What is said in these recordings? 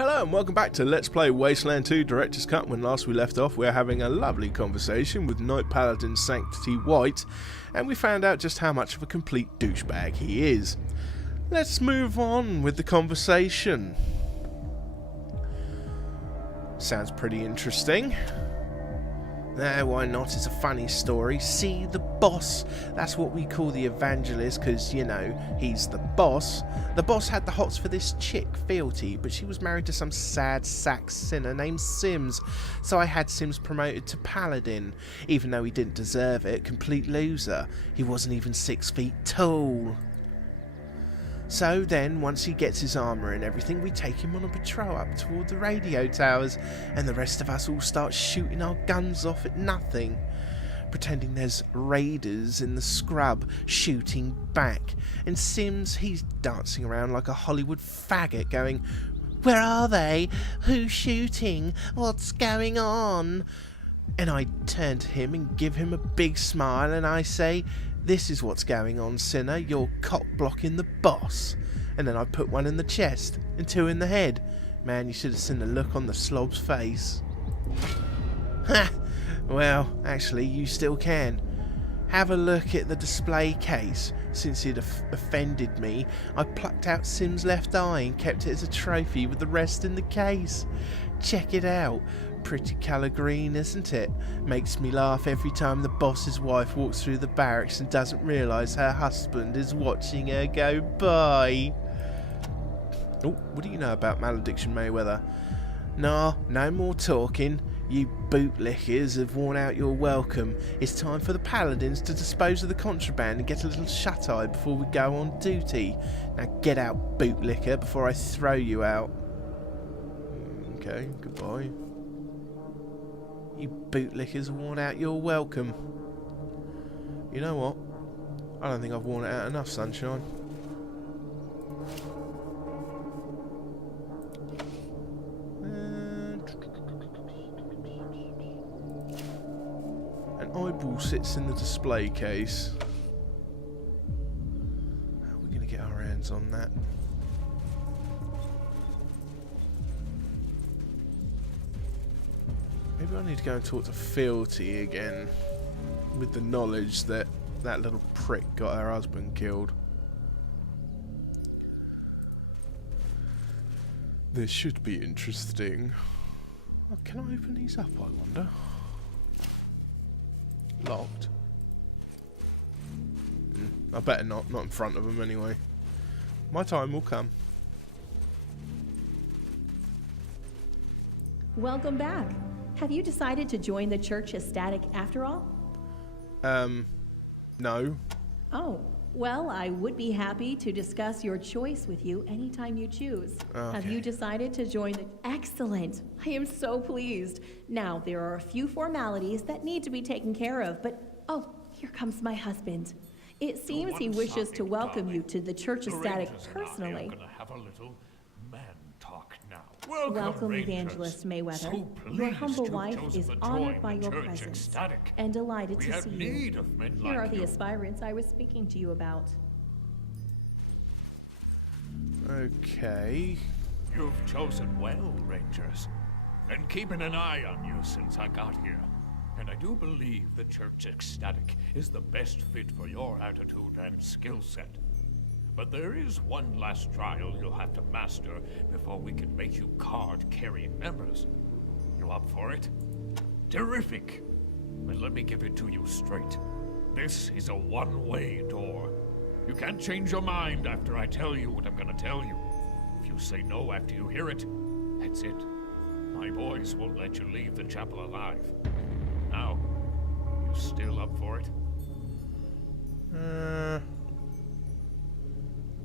Hello and welcome back to Let's Play Wasteland 2 Director's Cut. When last we left off, we were having a lovely conversation with Knight Paladin Sanctity White, and we found out just how much of a complete douchebag he is. Let's move on with the conversation. Sounds pretty interesting. Why not? It's a funny story. See, the boss, that's what we call the evangelist, because, you know, he's the boss. The boss had the hots for this chick, Fealty, but she was married to some sad sack sinner named Sims, so I had Sims promoted to Paladin, even though he didn't deserve it. Complete loser. He wasn't even 6 feet tall. So then, once he gets his armour and everything, we take him on a patrol up toward the radio towers, and the rest of us all start shooting our guns off at nothing, pretending there's raiders in the scrub shooting back. And Sims, he's dancing around like a Hollywood faggot going, "Where are they? Who's shooting? What's going on?" And I turn to him and give him a big smile and I say, "This is what's going on, sinner. You're cock-blocking the boss." And then I put one in the chest and 2 in the head. Man, you should have seen the look on the slob's face. Ha! Well, actually, you still can. Have a look at the display case. Since it offended me, I plucked out Sim's left eye and kept it as a trophy with the rest in the case. Check it out. Pretty colour green, isn't it? Makes me laugh every time the boss's wife walks through the barracks and doesn't realise her husband is watching her go by. Oh, what do you know about Malediction Mayweather? Nah, no more talking. You bootlickers have worn out your welcome. It's time for the paladins to dispose of the contraband and get a little shut-eye before we go on duty. Now get out, bootlicker, before I throw you out. Okay, goodbye. You bootlickers have worn out your welcome. You know what? I don't think I've worn it out enough, sunshine. An eyeball sits in the display case. How are we going to get our hands on that? Maybe I need to go and talk to Fealty again, with the knowledge that that little prick got her husband killed. This should be interesting. Oh, can I open these up, I wonder? Locked. I better not in front of them anyway. My time will come. Welcome back. Have you decided to join the church ecstatic after all? No. Oh, well, I would be happy to discuss your choice with you anytime you choose. Okay. Have you decided to join the... Excellent. I am so pleased. Now, there are a few formalities that need to be taken care of, but... Oh, here comes my husband. It seems he wishes to welcome you to the church ecstatic personally. Welcome, Evangelist Mayweather. So your humble wife chosen is to honored join by the your church presence ecstatic. and delighted We to have see need you. of men Here like are the you. aspirants I was speaking to you about. Okay. You've chosen well, Rangers. Been keeping an eye on you since I got here. And I do believe the church ecstatic is the best fit for your attitude and skill set. But there is one last trial you'll have to master before we can make you card-carrying members. You up for it? Terrific! But let me give it to you straight. This is a one-way door. You can't change your mind after I tell you what I'm gonna tell you. If you say no after you hear it, that's it. My boys won't let you leave the chapel alive. Now, you still up for it?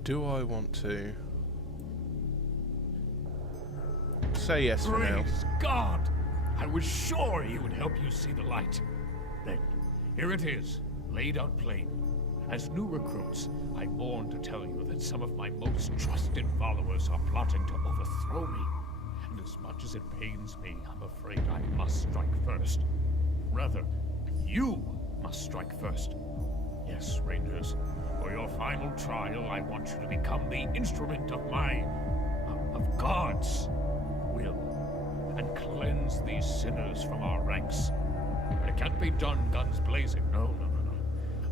Do I want to? Say yes for now. Praise God! I was sure he would help you see the light. Then, here it is, laid out plain. As new recruits, I mourn to tell you that some of my most trusted followers are plotting to overthrow me. And as much as it pains me, I'm afraid I must strike first. Rather, you must strike first. Yes, Rangers, for your final trial, I want you to become the instrument of my... of God's cleanse these sinners from our ranks. It can't be done guns blazing, no.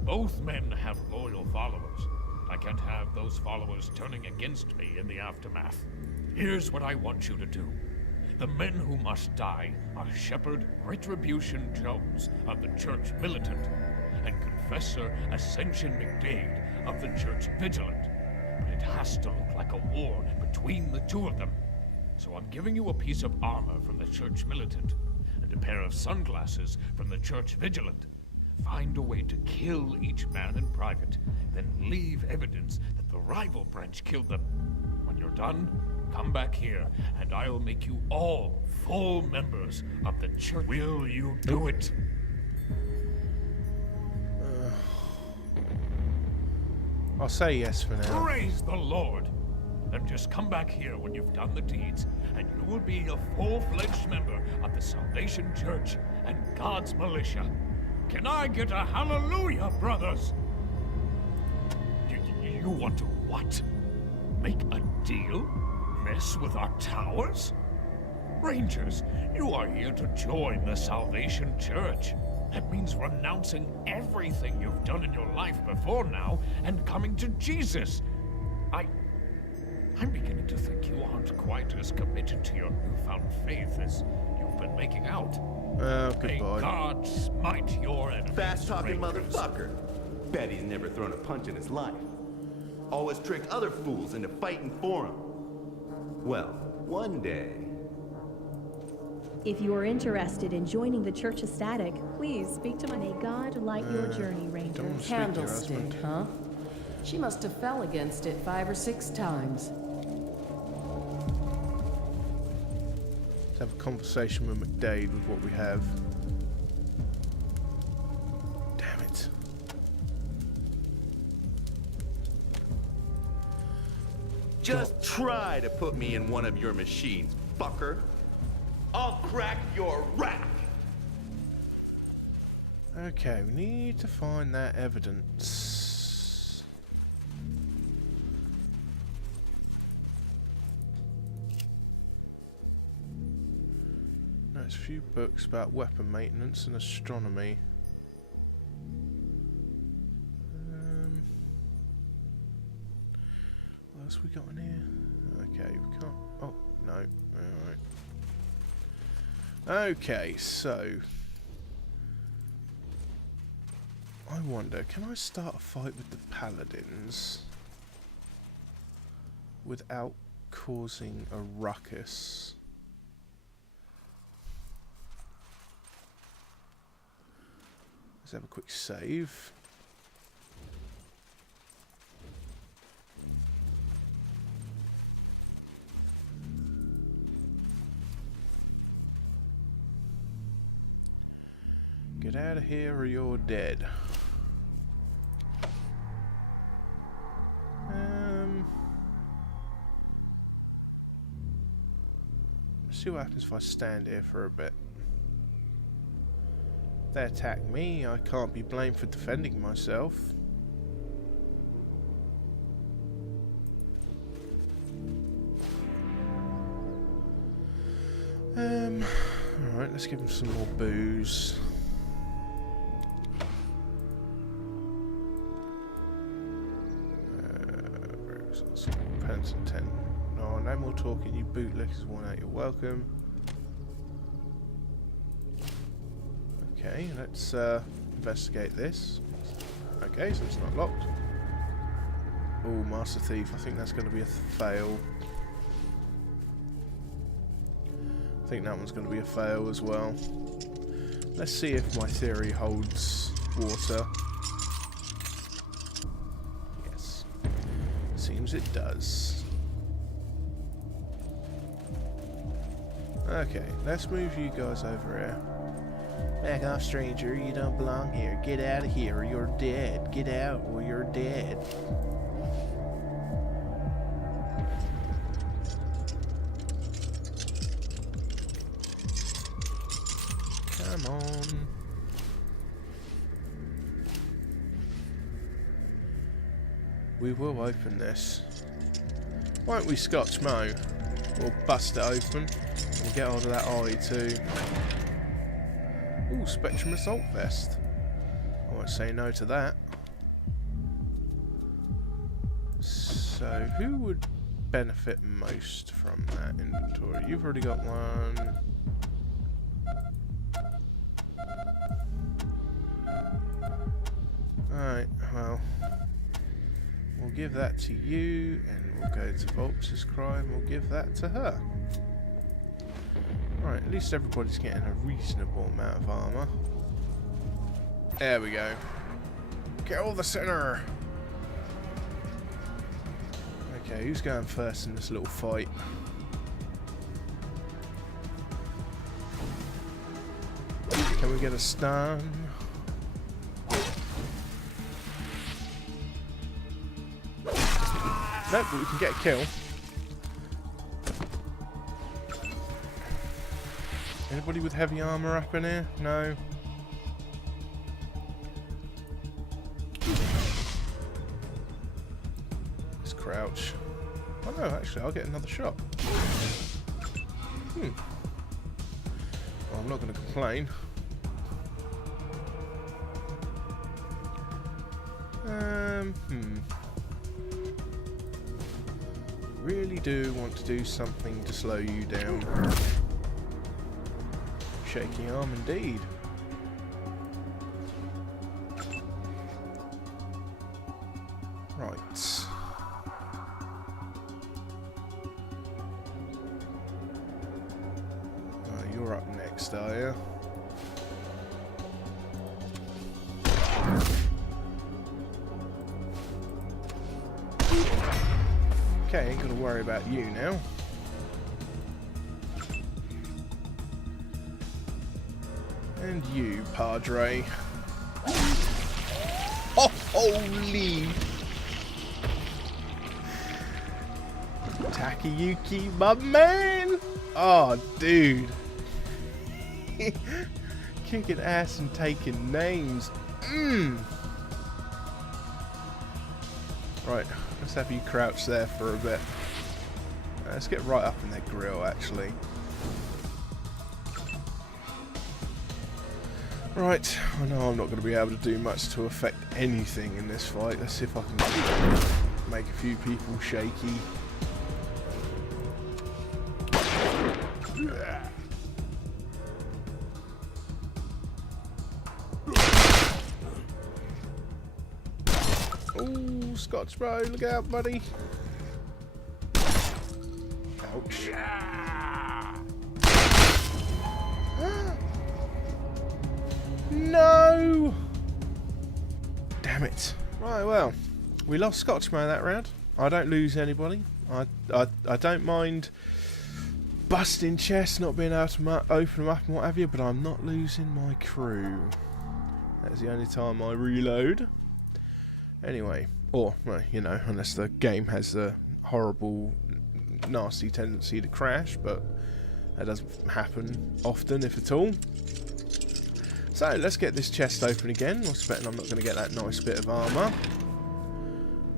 Both men have loyal followers. I can't have those followers turning against me in the aftermath. Here's what I want you to do. The men who must die are Shepherd Retribution Jones of the Church Militant and Confessor Ascension McDade of the Church Vigilant. But it has to look like a war between the two of them. So I'm giving you a piece of armor from the Church Militant and a pair of sunglasses from the Church Vigilant. Find a way to kill each man in private, then leave evidence that the rival branch killed them. When you're done, come back here, and I'll make you all full members of the church. Will you do it? I'll say yes for now. Praise the Lord! Then just come back here when you've done the deeds, and you will be a full-fledged member of the Salvation Church and God's militia. Can I get a hallelujah, brothers? You want to what? Make a deal? Mess with our towers? Rangers, you are here to join the Salvation Church. That means renouncing everything you've done in your life before now and coming to Jesus. I'm beginning to think you aren't quite as committed to your newfound faith as you've been making out. Goodbye. May God smite your enemies. Fast-talking Rangers. motherfucker. Bet he's never thrown a punch in his life. Always trick other fools into fighting for him. Well, one day... If you are interested in joining the Church of Static, please speak to my... May God light your journey, Ranger. Don't speak to your Candlestick, husband. huh? She must have fell against it 5 or 6 times. Let's have a conversation with McDade with what we have. Damn it. Just try to put me in one of your machines, fucker. I'll crack your rack. Okay, we need to find that evidence. There's a few books about weapon maintenance and astronomy. What else we got in here? Okay, we can't. Oh, no. Alright. Okay, so. I wonder, can I start a fight with the paladins without causing a ruckus? Let's have a quick save. Get out of here or you're dead. See what happens if I stand here for a bit. If they attack me, I can't be blamed for defending myself. Alright, let's give him some more booze. Penitent 10. No, no more talking, you bootlickers worn out, you're welcome. Okay, let's investigate this. Okay, so it's not locked. Oh, Master Thief, I think that's going to be a fail. I think that one's going to be a fail as well. Let's see if my theory holds water. Yes. Seems it does. Okay, let's move you guys over here. Back off, stranger. You don't belong here. Get out of here or you're dead. Get out or you're dead. Come on. We will open this. Won't we, Scotch Mo? We'll bust it open. We'll get hold of that eye too. Ooh, Spectrum Assault Vest. I won't say no to that. So, who would benefit most from that inventory? You've already got one. Alright, well, we'll give that to you, and we'll go to Vulture's Cry, and we'll give that to her. Right, at least everybody's getting a reasonable amount of armour. There we go. Kill the sinner! Okay, who's going first in this little fight? Can we get a stun? Nope, but we can get a kill. Anybody with heavy armor up in here? No. Let's crouch. Oh no, actually, I'll get another shot. Well, I'm not going to complain. Really do want to do something to slow you down. Shaky arm indeed. Right. You're up next, are you? Okay, ain't gonna worry about you now. And you, Padre. Oh, holy! Takayuki, my man! Oh, dude. Kicking ass and taking names. Right, let's have you crouch there for a bit. Let's get right up in their grill, actually. Right, I know I'm not going to be able to do much to affect anything in this fight. Let's see if I can make a few people shaky. Oh, Scotch bro, look out, buddy. Ouch. No! Damn it. Right, well, we lost Scotchmo that round. I don't lose anybody. I don't mind busting chests, not being able to open them up and what have you, but I'm not losing my crew. That's the only time I reload. Anyway, or, well, you know, unless the game has a horrible, nasty tendency to crash, but that doesn't happen often, if at all. So, let's get this chest open again. I'm expecting I'm not going to get that nice bit of armour.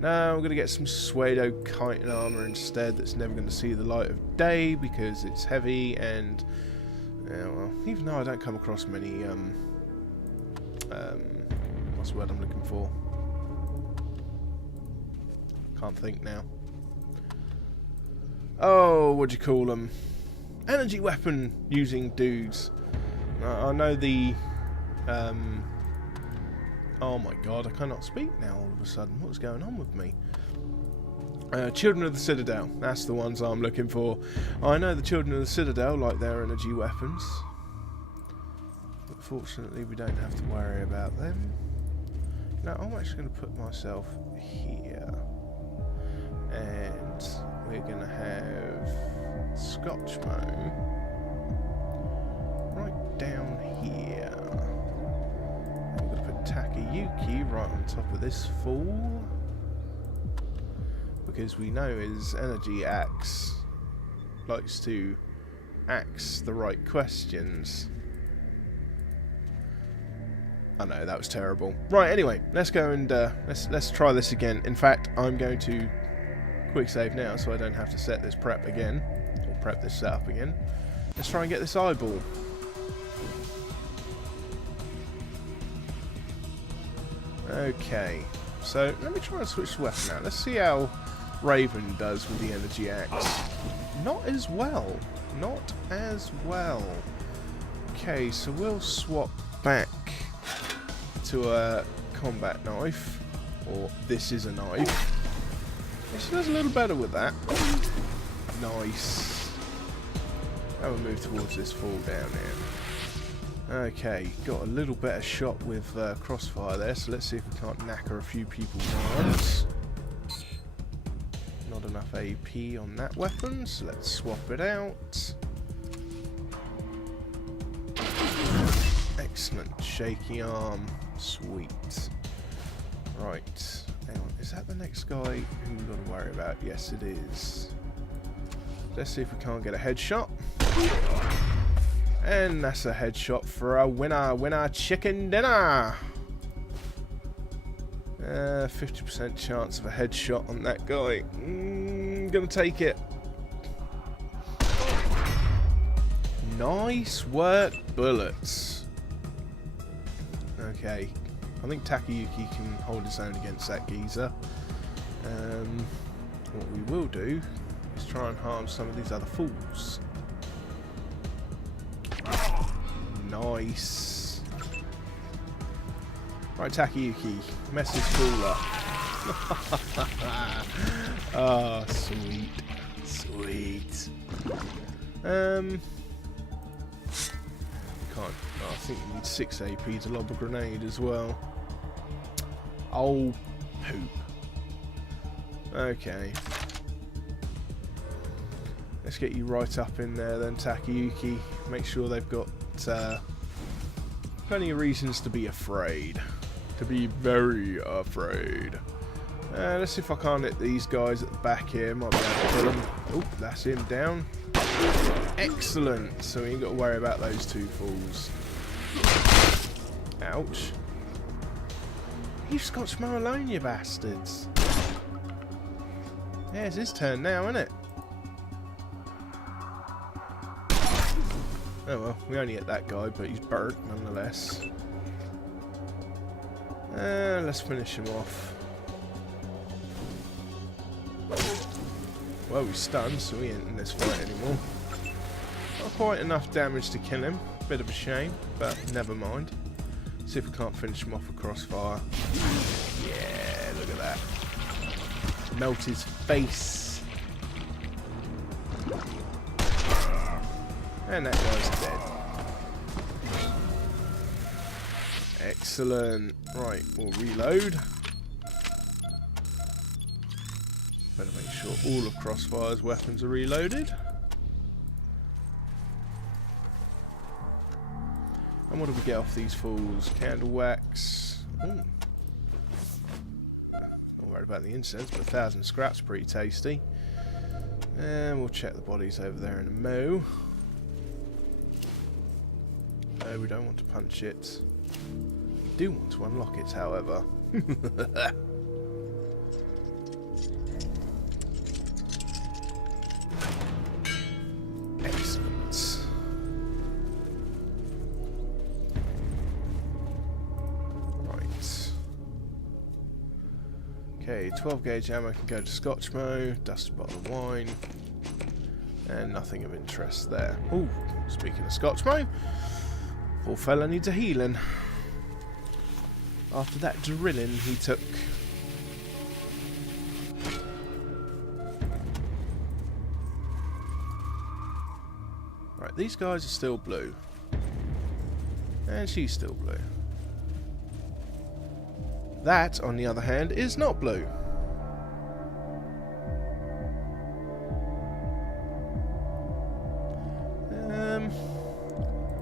No, we're going to get some Pseudo chitin armour instead that's never going to see the light of day because it's heavy and, yeah, well, even though I don't come across many, what's the word I'm looking for? Can't think now. Oh, what do you call them? Energy weapon using dudes. I know the... oh my god, I cannot speak now all of a sudden. What's going on with me? Children of the Citadel. That's the ones I'm looking for. I know the Children of the Citadel like their energy weapons. But fortunately, we don't have to worry about them. Now, I'm actually going to put myself here. And we're going to have Scotchmo right down here. I'm going to put Takayuki right on top of this fool. Because we know his energy axe likes to axe the right questions. I know, that was terrible. Right, anyway, let's go and let's try this again. In fact, I'm going to quick save now so I don't have to set this prep again, or prep this setup again. Let's try and get this eyeball. Okay, so let me try and switch the weapon out. Let's see how Raven does with the energy axe. Not as well. Not as well. Okay, so we'll swap back to a combat knife. Or this is a knife. She does a little better with that. Nice. Now we'll move towards this fall down here. Okay, got a little better shot with crossfire there, so let's see if we can't knacker a few people's arms. Not enough AP on that weapon, so let's swap it out. Excellent. Shaky arm. Sweet. Right. Hang on. Is that the next guy who we've got to worry about? Yes, it is. Let's see if we can't get a headshot. And that's a headshot for a winner chicken dinner. 50% chance of a headshot on that guy. Gonna take it. Nice work, bullets. Okay, I think Takayuki can hold his own against that geezer. What we will do is try and harm some of these other fools. Nice. Right, Takayuki, mess this fool up. Ah, sweet. Sweet. Can't. Oh, I think you need 6 AP to lob a grenade as well. Oh, poop. Okay. Let's get you right up in there then, Takayuki. Make sure they've got plenty of reasons to be afraid. To be very afraid. Let's see if I can't hit these guys at the back here. Might be able to kill them. Oh, that's him down. Excellent. So we ain't got to worry about those two fools. Ouch. You've scotched me alone, you bastards. Yeah, it's his turn now, isn't it? Oh well, we only hit that guy, but he's burnt nonetheless. Let's finish him off. Well, he's stunned, so he ain't in this fight anymore. Not quite enough damage to kill him. Bit of a shame, but never mind. See if we can't finish him off with crossfire. Yeah, look at that. Melt his face. And that guy's dead. Excellent. Right, we'll reload. Better make sure all of Crossfire's weapons are reloaded. And what do we get off these fools? Candle wax. Ooh. Not worried about the incense, but 1,000 scraps, pretty tasty. And we'll check the bodies over there in a mo. No, we don't want to punch it. We do want to unlock it, however. Excellent. Right. Okay, 12 gauge ammo can go to Scotchmo, dusted bottle of wine, and nothing of interest there. Ooh, speaking of Scotchmo, poor fella needs a healing. After that drilling he took. Right, these guys are still blue. And she's still blue. That, on the other hand, is not blue.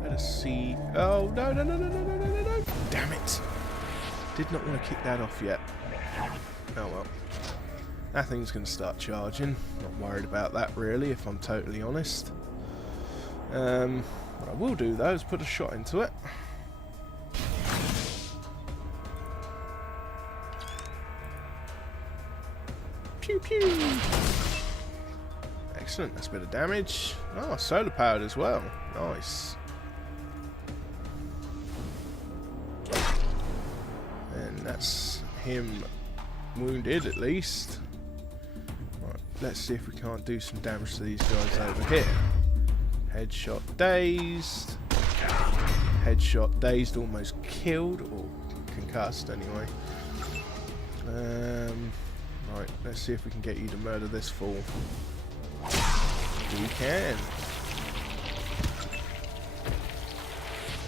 Let us see. Oh, no, no, no, no, no, no, no, no, no. Damn it. Did not want to kick that off yet. Oh well. That thing's going to start charging. Not worried about that really, if I'm totally honest. What I will do though is put a shot into it. Pew pew! excellent. That's a bit of damage. Oh, solar powered as well. Nice. And that's him wounded at least. Right, let's see if we can't do some damage to these guys over here. Headshot dazed. Headshot dazed, almost killed, or concussed anyway. Right, let's see if we can get you to murder this fool. We can.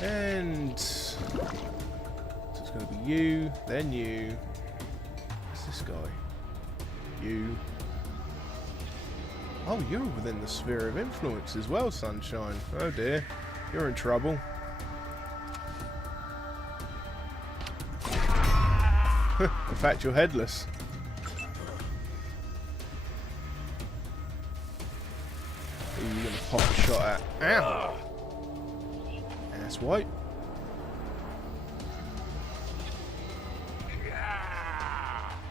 And so it's going to be you, then you. What's this guy? You. Oh, you're within the sphere of influence as well, Sunshine. Oh dear, you're in trouble. In fact, you're headless. Who are you going to pop a shot at? Ow! Ass white.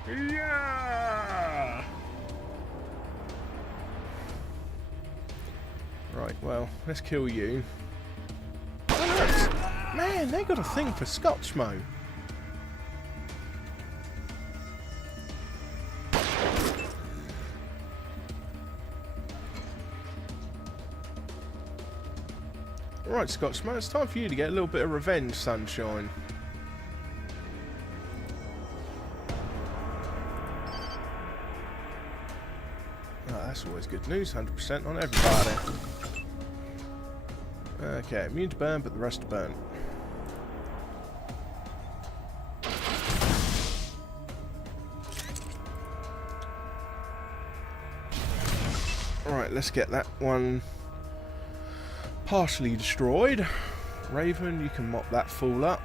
Yeah! Right, well, let's kill you. Oh, man, they got a thing for Scotchmo. Right, Scotchman, it's time for you to get a little bit of revenge, Sunshine. Oh, that's always good news, 100% on everybody. Okay, immune to burn, but the rest are burnt. Alright, let's get that one partially destroyed. Raven, you can mop that fool up.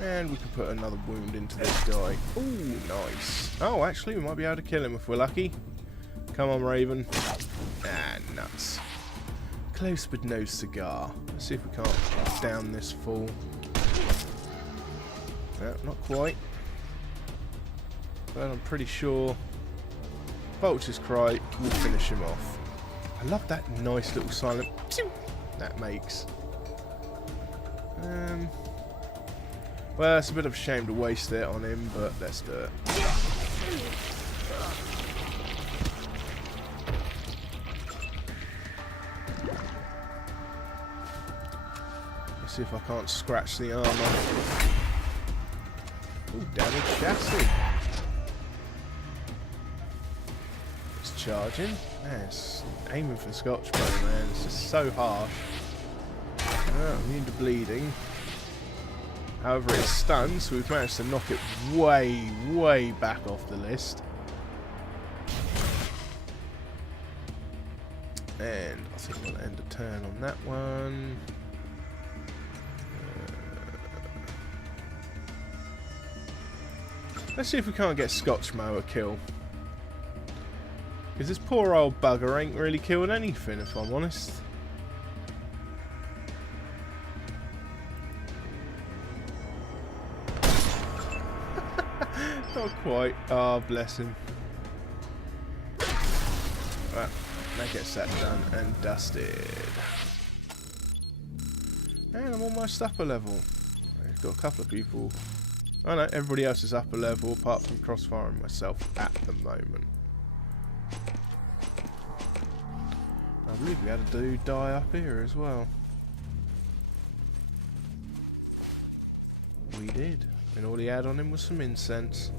And we can put another wound into this guy. Ooh, nice. Oh, actually, we might be able to kill him if we're lucky. Come on, Raven. Ah, nuts. Close but no cigar. Let's see if we can't down this fool. No, not quite. But I'm pretty sure Vulture's Cry will finish him off. I love that nice little silent that makes. Well, it's a bit of a shame to waste it on him, but let's do it. Let's see if I can't scratch the armor. Ooh, damage chassis. Charging. Yes, aiming for the Scotchman, man. It's just so harsh. Immune to bleeding. However, it's stunned, so we've managed to knock it way, way back off the list. And I think we'll end a turn on that one. Let's see if we can't get Scotchmo a kill. Because this poor old bugger ain't really killed anything, if I'm honest. Not quite. Oh, bless him. Right, that gets that done and dusted. And I'm almost upper level. I've got a couple of people. Oh no, everybody else is upper level apart from Crossfire and myself at the moment. I believe we had a dude die up here as well. We did. And all he had on him was some incense.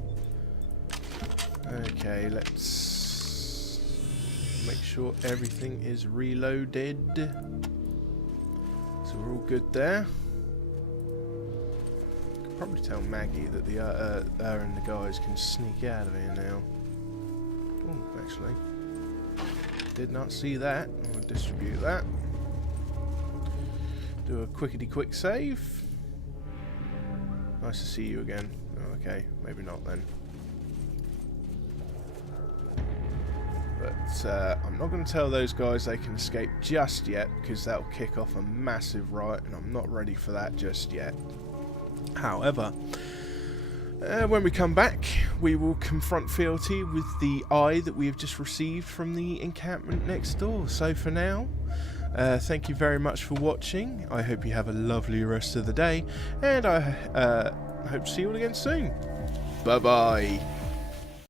Okay, let's make sure everything is reloaded. So we're all good there. Could probably tell Maggie that the her and the guys can sneak out of here now. Oh, actually. Did not see that. I'll distribute that. Do a quickety-quick save. Nice to see you again. Oh, okay, maybe not then. But I'm not going to tell those guys they can escape just yet, because that'll kick off a massive riot, and I'm not ready for that just yet. However, When we come back, we will confront Fealty with the eye that we have just received from the encampment next door. So for now, thank you very much for watching. I hope you have a lovely rest of the day, and I hope to see you all again soon. Bye bye.